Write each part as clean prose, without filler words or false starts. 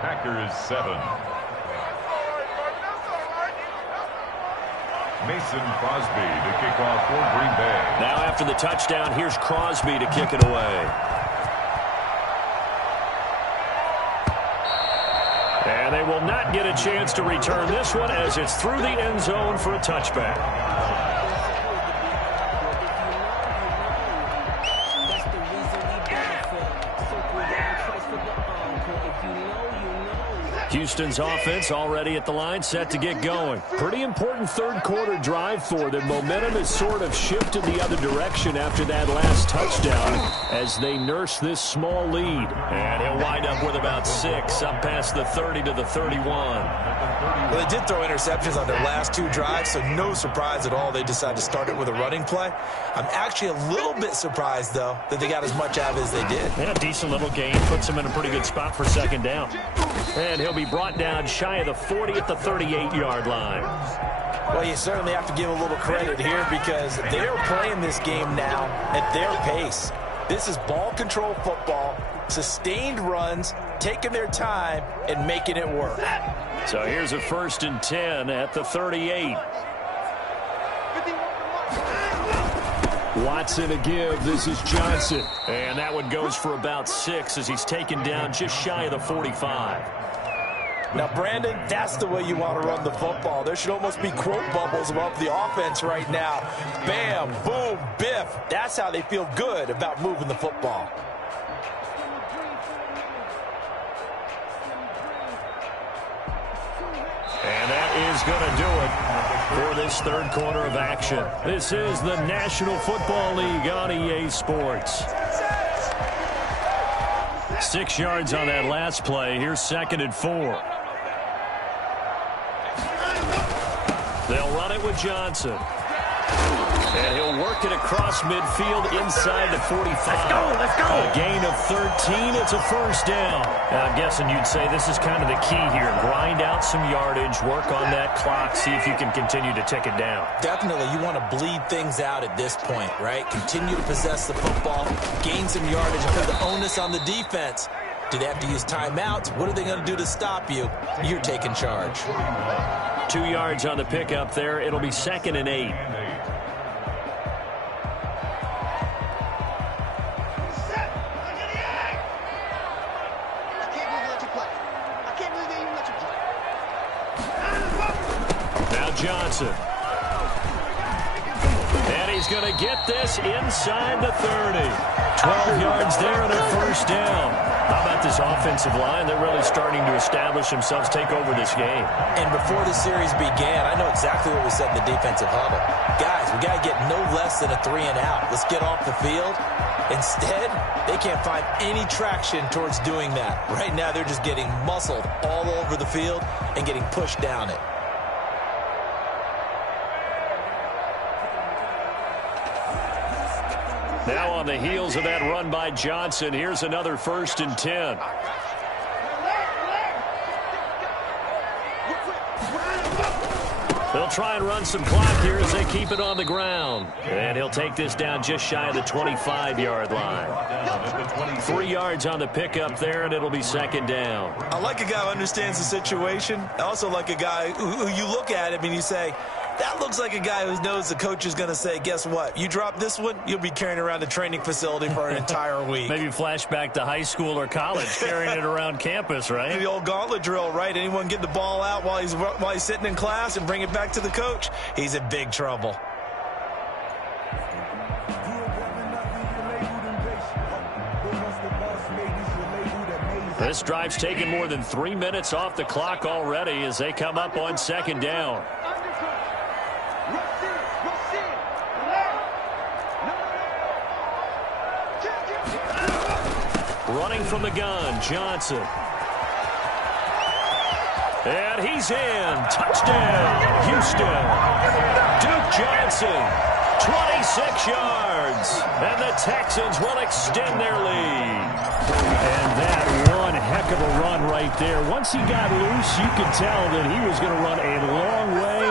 Packers 7. Mason Crosby to kick off for Green Bay. Now after the touchdown, here's Crosby to kick it away. And they will not get a chance to return this one as it's through the end zone for a touchback. Houston's offense already at the line, set to get going. Pretty important third quarter drive for them. Momentum has sort of shifted the other direction after that last touchdown as they nurse this small lead. And he'll wind up with about 6 up past the 30 to the 31. Well, they did throw interceptions on their last 2 drives, so no surprise at all they decided to start it with a running play. I'm actually a little bit surprised, though, that they got as much out of it as they did. Yeah, decent little gain. Puts them in a pretty good spot for second down. And he'll be brought down shy of the 40 at the 38-yard line. Well, you certainly have to give a little credit here because they're playing this game now at their pace. This is ball control football, sustained runs, taking their time, and making it work. So here's a 1st and 10 at the 38. Watson a give. This is Johnson. And that one goes for about 6 as he's taken down just shy of the 45. Now, Brandon, that's the way you want to run the football. There should almost be quote bubbles above the offense right now. Bam, boom, biff. That's how they feel good about moving the football. And that is going to do it for this third quarter of action. This is the National Football League on EA Sports. 6 yards on that last play. Here's 2nd and 4. They'll run it with Johnson. And he'll work it across midfield inside the 45. Let's go. A gain of 13. It's a 1st down. Now, I'm guessing you'd say this is kind of the key here. Grind out some yardage, work on that clock, see if you can continue to tick it down. Definitely, you want to bleed things out at this point, right? Continue to possess the football, gain some yardage, and put the onus on the defense. Do they have to use timeouts? What are they going to do to stop you? You're taking charge. 2 yards on the pickup there. It'll be 2nd and 8. Now Johnson. And he's going to get this inside the 30. 12 yards there and a 1st down. How about this offensive line? They're really starting to establish themselves, take over this game. And before the series began, I know exactly what we said in the defensive huddle. Guys, we got to get no less than a 3 and out. Let's get off the field. Instead, they can't find any traction towards doing that. Right now, they're just getting muscled all over the field and getting pushed down it. Now on the heels of that run by Johnson, here's another 1st and 10. They'll try and run some clock here as they keep it on the ground. And he'll take this down just shy of the 25-yard line. 3 yards on the pickup there, and it'll be 2nd down. I like a guy who understands the situation. I also like a guy who you look at him and you say, that looks like a guy who knows the coach is going to say, guess what? You drop this one, you'll be carrying around the training facility for an entire week. Maybe flashback to high school or college, carrying it around campus, right? The old gauntlet drill, right? Anyone get the ball out while he's sitting in class and bring it back to the coach? He's in big trouble. This drive's taken more than 3 minutes off the clock already as they come up on 2nd down. Running from the gun, Johnson. And he's in. Touchdown, Houston. Duke Johnson, 26 yards. And the Texans will extend their lead. And that one heck of a run right there. Once he got loose, you could tell that he was going to run a long way.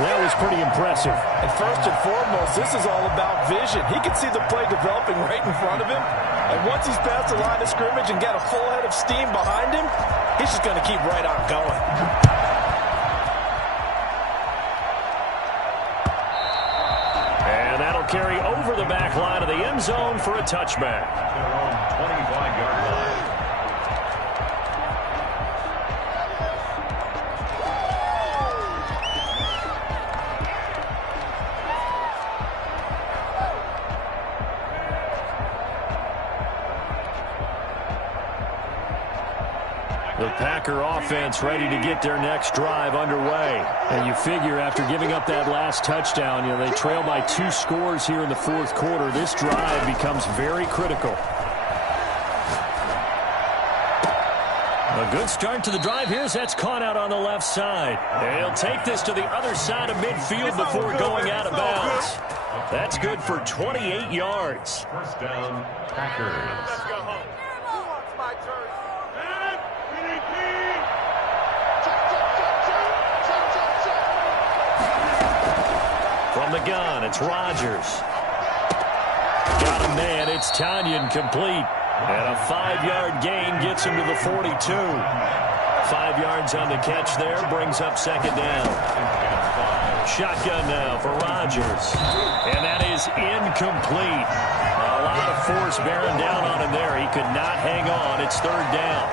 That was pretty impressive. And first and foremost, this is all about vision. He can see the play developing right in front of him. And once he's past the line of scrimmage and got a full head of steam behind him, he's just going to keep right on going. And that'll carry over the back line of the end zone for a touchback. Their own 25-yard line. The Packer offense ready to get their next drive underway. And you figure after giving up that last touchdown, they trail by 2 scores here in the fourth quarter. This drive becomes very critical. A good start to the drive here as that's caught out on the left side. He'll take this to the other side of midfield before going out of bounds. That's good for 28 yards. First down, Packers. From the gun, it's Rodgers. Got a man, it's Tanyan complete. And a 5-yard gain gets him to the 42. 5 yards on the catch there, brings up second down. Shotgun now for Rodgers. And that is incomplete. A lot of force bearing down on him there. He could not hang on. It's third down.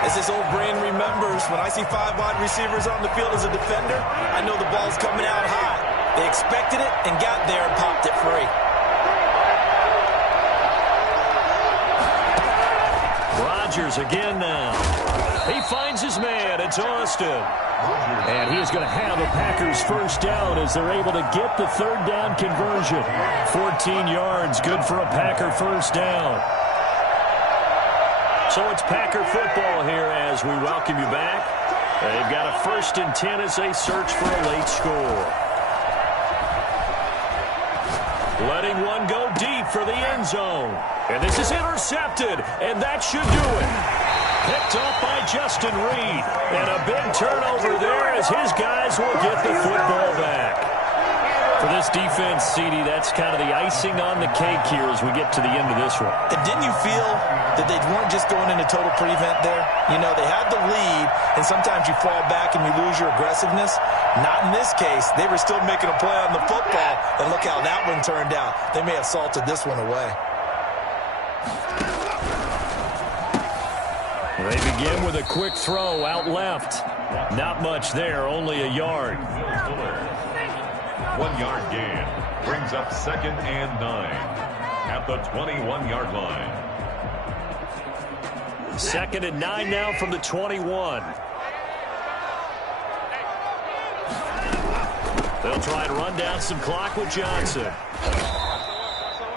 As this old brain remembers, when I see 5 wide receivers on the field as a defender, I know the ball's coming out high. They expected it and got there and popped it free. Rodgers again now. He finds his man. It's Austin. And he is going to have a Packers first down as they're able to get the third down conversion. 14 yards, good for a Packer first down. So it's Packer football here as we welcome you back. They've got a 1st and 10 as they search for a late score. Letting one go deep for the end zone. And this is intercepted, and that should do it. Picked off by Justin Reed. And a big turnover there as his guys will get the football back. For this defense, CD, that's kind of the icing on the cake here as we get to the end of this one. And didn't you feel that they weren't just going into total prevent there? You know, they had the lead, and sometimes you fall back and you lose your aggressiveness. Not in this case. They were still making a play on the football, and look how that one turned out. They may have salted this one away. They begin with a quick throw out left. Not much there, only a yard. 1-yard gain brings up 2nd and 9 at the 21-yard line. 2nd and 9 now from the 21. They'll try and run down some clock with Johnson.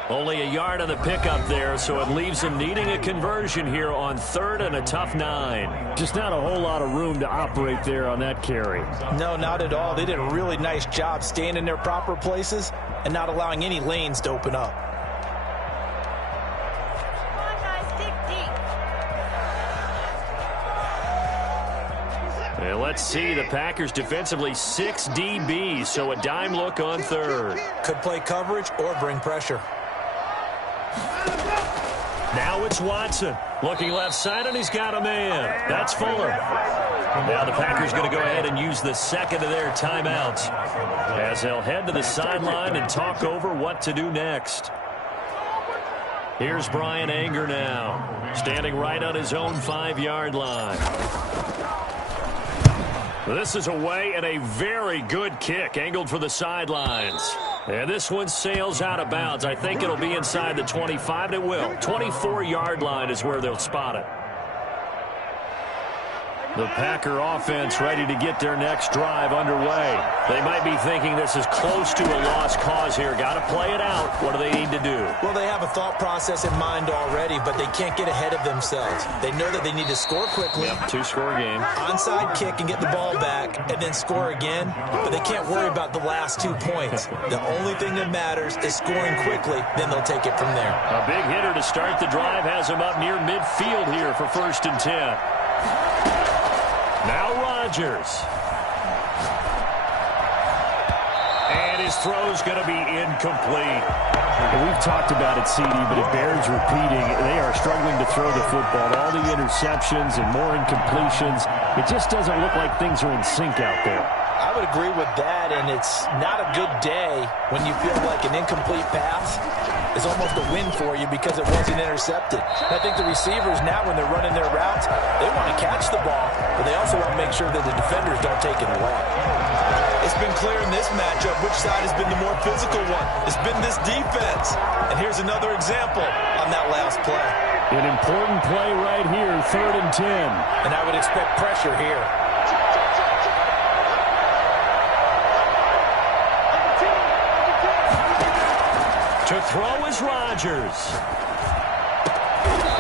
Only a yard on the pickup there, so it leaves them needing a conversion here on 3rd and a tough 9. Just not a whole lot of room to operate there on that carry. No, not at all. They did a really nice job staying in their proper places and not allowing any lanes to open up. And let's see, the Packers defensively 6 DBs, so a dime look on 3rd. Could play coverage or bring pressure. Now it's Watson. Looking left side, and he's got a man. That's Fuller. Now the Packers going to go ahead and use the second of their timeouts as they'll head to the sideline and talk over what to do next. Here's Brian Anger now, standing right on his own 5-yard line. This is away and a very good kick angled for the sidelines. And this one sails out of bounds. I think it'll be inside the 25. It will. 24-yard line is where they'll spot it. The Packer offense ready to get their next drive underway. They might be thinking this is close to a lost cause here. Got to play it out. What do they need to do? Well, they have a thought process in mind already, but they can't get ahead of themselves. They know that they need to score quickly. Yep, 2-score game. Onside kick and get the ball back, and then score again. But they can't worry about the last 2 points. The only thing that matters is scoring quickly. Then they'll take it from there. A big hitter to start the drive has them up near midfield here for 1st and 10. Now Rodgers. And his throw's going to be incomplete. We've talked about it, CD, but it bears repeating. They are struggling to throw the football. All the interceptions and more incompletions. It just doesn't look like things are in sync out there. I would agree with that, and it's not a good day when you feel like an incomplete pass is almost a win for you because it wasn't intercepted. I think the receivers now, when they're running their routes, they want to catch the ball, but they also want to make sure that the defenders don't take it away. It's been clear in this matchup which side has been the more physical one. It's been this defense. And here's another example on that last play. An important play right here, 3rd and 10. And I would expect pressure here. To throw is Rodgers.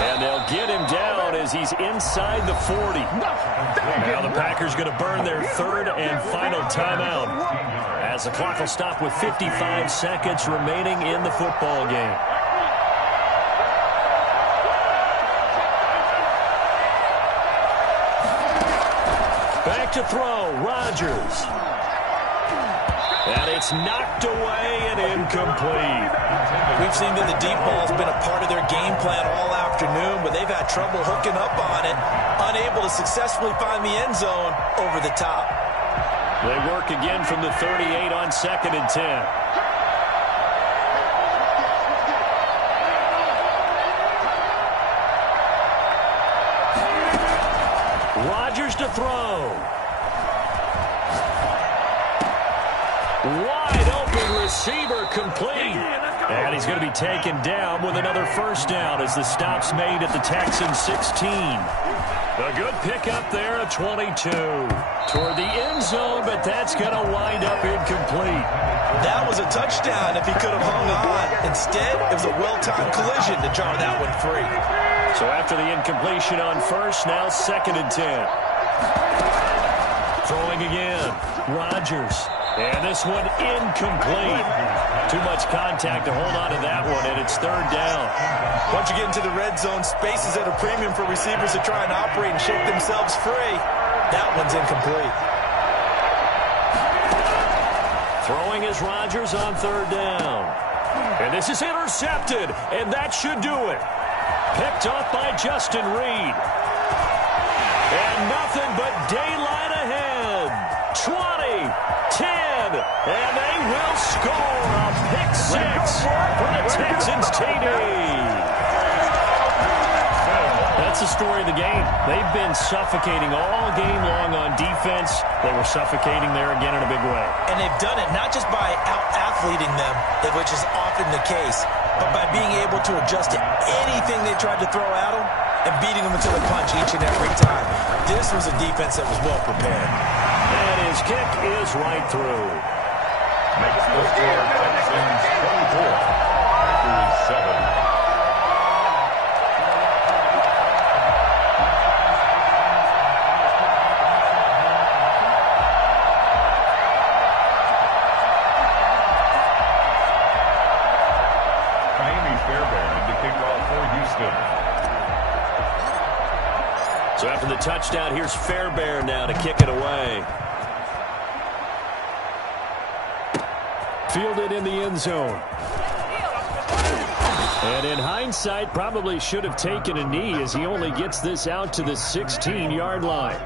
And they'll get him down as he's inside the 40. Now the Packers going to burn their 3rd and final timeout, as the clock will stop with 55 seconds remaining in the football game. Back to throw, Rodgers. And it's knocked away and incomplete. We've seen that the deep ball has been a part of their game plan all afternoon, but they've had trouble hooking up on it, unable to successfully find the end zone over the top. They work again from the 38 on 2nd and 10. Rodgers to throw. Wide open receiver complete. And he's going to be taken down with another first down as the stop's made at the Texans 16. A good pickup there at 22. Toward the end zone, but that's going to wind up incomplete. That was a touchdown if he could have hung on. Instead, it was a well-timed collision to jar that one free. So after the incompletion on first, now 2nd and 10. Throwing again, Rodgers. And this one incomplete. Too much contact to hold on to that one, and it's 3rd down. Once you get into the red zone, space is at a premium for receivers to try and operate and shake themselves free. That one's incomplete. Throwing is Rodgers on 3rd down. And this is intercepted, and that should do it. Picked off by Justin Reed. And nothing but daylight ahead. 20, 10, and they will score a pick 6 for the Texans TD. That's the story of the game. They've been suffocating all game long on defense. They were suffocating there again in a big way. And they've done it not just by out-athleting them, which is often the case, but by being able to adjust to anything they tried to throw at them and beating them until they punch each and every time. This was a defense that was well prepared. And his kick is right through. Makes the score Texans 24, Packers 7. So after the touchdown, here's Fairbairn now to kick it away. Fielded in the end zone. And in hindsight, probably should have taken a knee as he only gets this out to the 16-yard line.